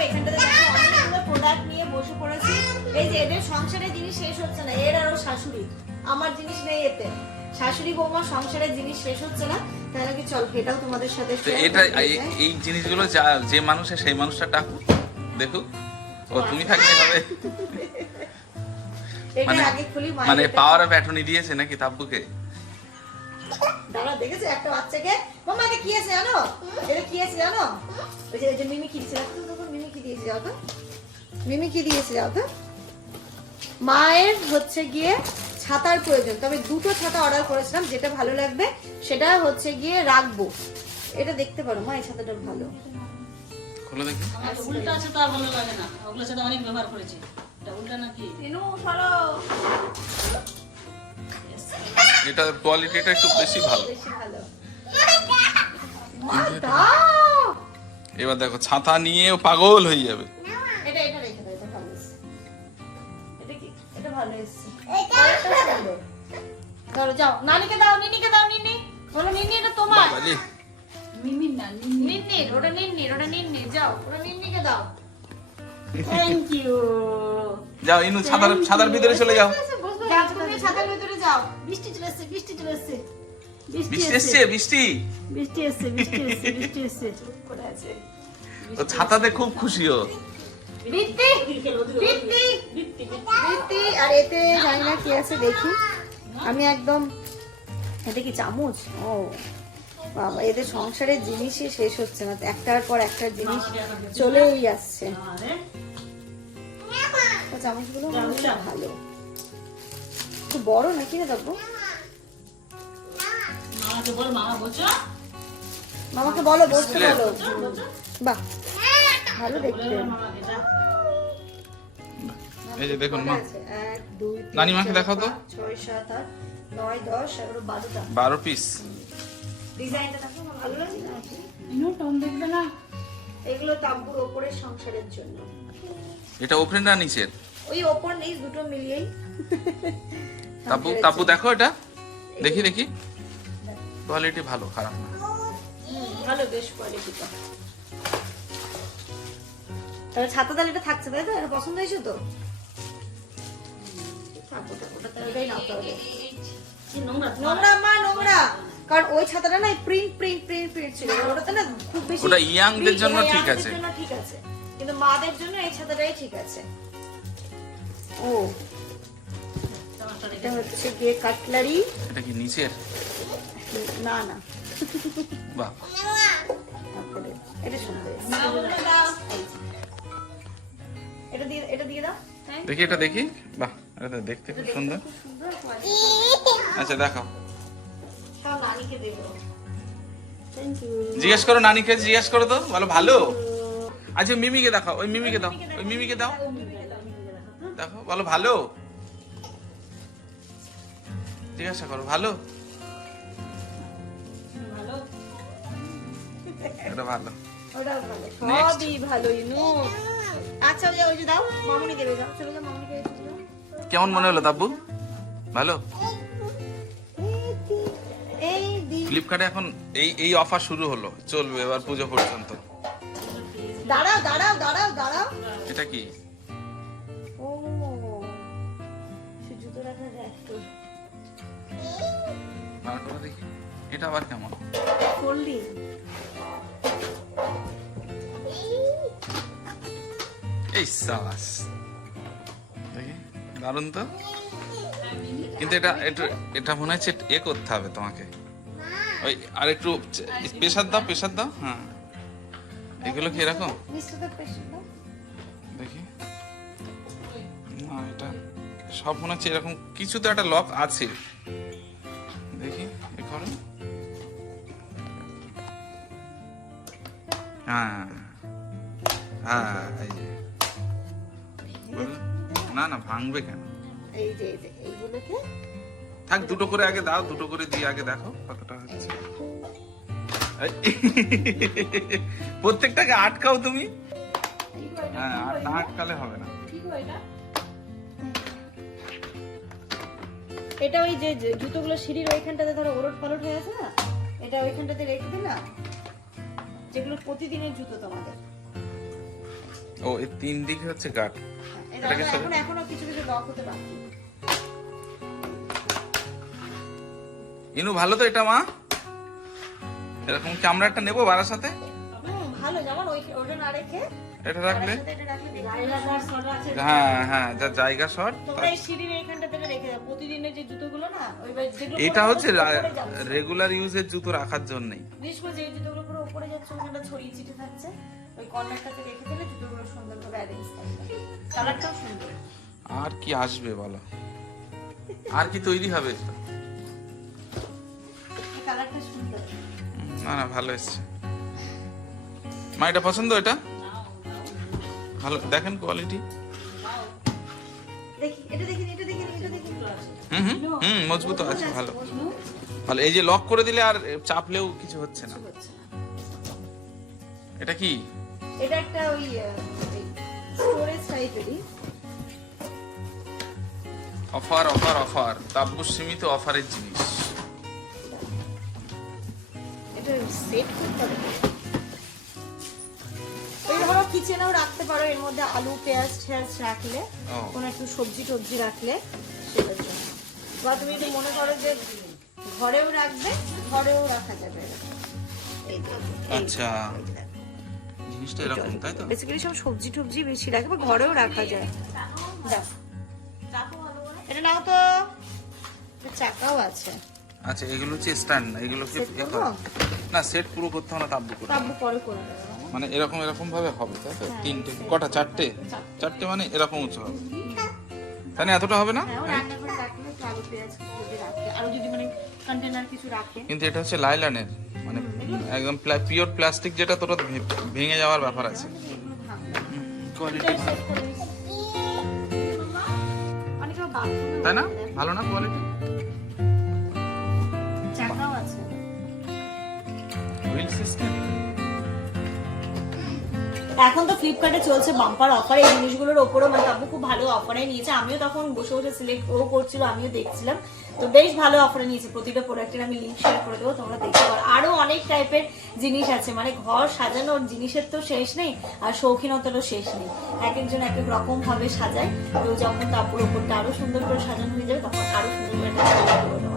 এখানটাতে দেখো অনেকগুলো প্রোডাক্ট নিয়ে বসে পড়েছি। এই যে এদের সংসারের জিনিস শেষ হচ্ছে না এর আরও শাশুড়ি। আমার জিনিস নেই এতে। শাশুড়ি বৌমা সংসারের জিনিস শেষ হচ্ছে না। তাহলে কি চল এটাও তোমাদের সাথে এটা এই- জিনিসগুলো যা- যে মানুষের সেই মানুষটা ডাকুক দেখুক। ও তুমি থাকলে হবে মানে পাওয়ার অফ অ্যাটর্নি দিয়েছে নাকি তাব্বুকে? দেখেছ? একটা বাচ্চাকে। মামা এটা কি আছে জানো? এটা কি আছে জানো? ওই যে ওই যে মিমি কি দিয়েছে তখন মিমি কি দিয়েছে যাও তো মিমি কি দিয়েছে যাও তো মায়ের হচ্ছে গিয়ে ছাতার প্রয়োজন। তবে দুটো ছাতা অর্ডার করেছিলাম যেটা ভালো লাগবে সেটা হচ্ছে গিয়ে রাখব। এটা দেখতে পারো মা এই ছাতাটা ভালো। খোলো দেখি। উল্টা আছে তো আর ভালো লাগে না। ওগুলোর সাথে অনেক ব্যবহার করেছি। এটা উল্টা নাকি? সরো এটার কোয়ালিটিটা একটু বেশি ভালো। বেশি ভালো। মা দাও এবার দেখো ছাতা নিয়ে পাগল হয়ে যাবে। এটা এটা রেখে দাও এটা ভালো এসছে। এটা কি? এটা ভালো এসছে। এটা সুন্দর। ধরো যাও। নানিকে দাও নিনিকে দাও নিনি। বলো নিনি এটা তোমার। বাবালি। না মিমি ওটা যাও ওটা দাও। থ্যাংক ইউ যাও ইনু ছাতার ছাতার ভিতরে চলে যাও। যাও তুমি ছাতার ভিতরে যাও। বৃষ্টি চলে এসছে বৃষ্টি চলে এসছে বৃষ্টি এসছে। বৃষ্টি। বৃষ্টি এসছে বৃষ্টি এসছে বৃষ্টি এসছে। করে আছে ও ছাতাতে খুব খুশি ও বৃত্তি বৃত্তি বৃত্তি। আর এতে জানি না কি আছে দেখি। আমি একদম এটা কি চামচ? ও বাবা এদের সংসারের জিনিসই শেষ হচ্ছে না। একটার পর একটা জিনিস চলেই আসছে। আরে চামচগুলো ভালো। একটু বড় নাকি মামাকে বল মামা বলছো? মামাকে বলো বসতে বলো। বাহ ভালো দেখতে। এই যে দেখুন মা। নানিমাকে চার, দেখাও তো। পিস ডিজাইনটা দেখো ভালো লাগছে না ইনু টন দেখবে না। এগুলো তাম্বুর ওপরের সংসারের জন্য। এটা ওপেন না নিচের? ওই ওপর নিচ দুটো মিলিয়েই। তাপু তাপু দেখো এটা। দেখি দেখি। কোয়ালিটি ভালো খারাপ না। ভালো বেশ কোয়ালিটিটা তাহলে ছাতা তাহলে এটা থাকছে তাই তো? এটা পছন্দ হয়েছে তো? থাক, ওটা- ওটা তাহলে ওটাই নাও তাহলে। কি নোংরা? নোংরা মা নোংরা। কারণ ওই ছাতাটা না প্রিন্ট প্রিন্ট প্রিন্ট প্রিন্ট ছিল। ওটাতে না খুব বেশি ওটা young দের জন্য ঠিক আছে। ঠিক আছে। কিন্তু মাদের জন্য এই ছাতাটাই ঠিক আছে। ও এটা হচ্ছে গিয়ে কাটলারি। এটা কি নিচের? না না। বাহ। এটা সুন্দর এটা দিয়ে এটা দিয়ে দাও। দেখি এটা দেখি। বাহ এটা দেখতে খুব সুন্দর। আচ্ছা দেখাও ইউ জিজ্ঞেস করো নানিকে জিজ্ঞেস করো তো। বলো ভালো? আচ্ছা মিমিকে দেখাও। ওই মিমিকে দাও। ওই মিমিকে দাও। দেখো বলো ভালো? চলে করো। ভালো? চলে যাও কেমন মনে হলো তাব্বু ভালো? ফ্লিপকার্টে এখন এই এই অফার শুরু হলো। চলবে এবার পুজো পর্যন্ত। দাঁড়াও দাঁড়াও দাঁড়াও দাঁড়াও। এটা কি? ও সে জুতো রাখার এটা আবার কেমন? এই সাবাস। দেখি দারুণ তো? কিন্তু এটা এটা এটা মনে হচ্ছে এ করতে হবে তোমাকে। ওই আর একটু প্রেশার দাও প্রেশার দাও হ্যাঁ। এগুলো কি এরকম? দেখি। না এটা সব মনে হচ্ছে এরকম কিছু তো একটা লক আছে। দেখি এ করো। হ্যাঁ হ্যাঁ এই যে। না না ভাঙবে কেন? এই যে এইগুলোকে? থাক দুটো করে আগে দাও দুটো করে দিয়ে আগে দেখো কতটা হচ্ছে। প্রত্যেকটাকে আটকাও তুমি। হ্যাঁ আর না আটকালে হবে না। এটা? ওই যে জুতোগুলো সিঁড়ির ওইখানটাতে ধরো ওলট পালট হয়ে আছে না? এটা ওইখানটাতে রেখে দিলাম। যেগুলো প্রতিদিনের জুতো তোমাদের। ও এই তিন দিকে হচ্ছে গার্ড এই এটা কি দেখো, সব- এখন এখনও কিছু কিছু লক হতে বাকি। ইনু ভালো তো এটা মা? এরকম কি আমরা একটা নেব বাড়ার সাথে? ভালো যেমন ওই ওটা না রেখে এটা রাখলে? হ্যাঁ হ্যাঁ যা জায়গা শর্ট তোমরা এই সিঁড়ির এইখানটা থেকে রেখে দাও। প্রতিদিনের যে জুতোগুলো না ওই যেগুলো এটা হচ্ছে রেগুলার ইউজের জুতো রাখার জন্যই। বিশেষ করে যে জুতোগুলো উপরে যাচ্ছে ওখানটা ছড়িয়ে ছিটে থাকছে ওই কর্নারটাতে রেখে দিলে জুতোগুলো সুন্দরভাবে অ্যারেঞ্জ থাকবে কালারটাও সুন্দর। আর কি আসবে বলো? আর কি তৈরি হবে? কালারটা সুন্দর। না না ভালো এসছে। মা এটা পছন্দ এটা? ভালো দেখেন কোয়ালিটি হুম মজবুত আছে ভালো। ভালো এই যে লক করে দিলে আর চাপলেও কিছু হচ্ছে না। এটা কি? এটা একটা ওই স্টোরেজ টাইপেরই অফার অফার অফার তাব্বু সীমিত অফারের জিনিস। এটা সেট করতে হবে। কিচেনেও রাখতে পারো এর মধ্যে আলু পেঁয়াজ ঠেয়াজ রাখলে কোনো একটু সবজি টবজি রাখলে সেটার জন্য। বা তুমি যদি মনে করো যে ঘরেও রাখবে ঘরেও রাখা যাবে। আচ্ছা। জিনিসটা এরকম তাই তো? বেসিক্যালি সব সবজি টবজি বেশি রাখে বা ঘরেও রাখা যায়। দাও। এটা নাও তো। চাকাও আছে। আচ্ছা এগুলো হচ্ছে স্ট্যান্ড না এগুলো কি Set এ করব? করা? না সেট পুরো করতে হবে না তাব্বু করে কাব্য পরে করে মানে এরকম এরকম ভাবে হবে তাই তো? তিনটে কটা চারটে? চারটে। মানে এরকম উঁচু হবে না এতটা হবে না? হ্যাঁ মানে কিন্তু এটা হচ্ছে লাইলানের। একদম পিওর প্লাস্টিক যেটা তোর ভেঙে যাওয়ার ব্যাপার আছে। তাই না? ভালো না কোয়ালিটি চাকাও আছে। হুইল সিস্টেম এখন তো ফ্লিপকার্টে চলছে বাম্পার অফার এই জিনিসগুলোর ওপরও মানে আপু খুব ভালো অফারে নিয়েছে। আমিও তখন বসে বসে সিলেক্ট ও করছিল, আমিও দেখছিলাম। তো বেশ ভালো অফারে নিয়েছে, প্রতিটা প্রোডাক্টের আমি লিঙ্ক শেয়ার করে দেবো, তোমরা দেখতে পারো। আরও অনেক টাইপের জিনিস আছে মানে ঘর সাজানোর জিনিসের তো শেষ নেই, আর শৌখিনতারও শেষ নেই। এক একজন এক এক রকম ভাবে সাজায়। তো যখন তারপর ওপরটা আরও সুন্দর করে সাজানো হয়ে যাবে, তখন আরও সুন্দর করে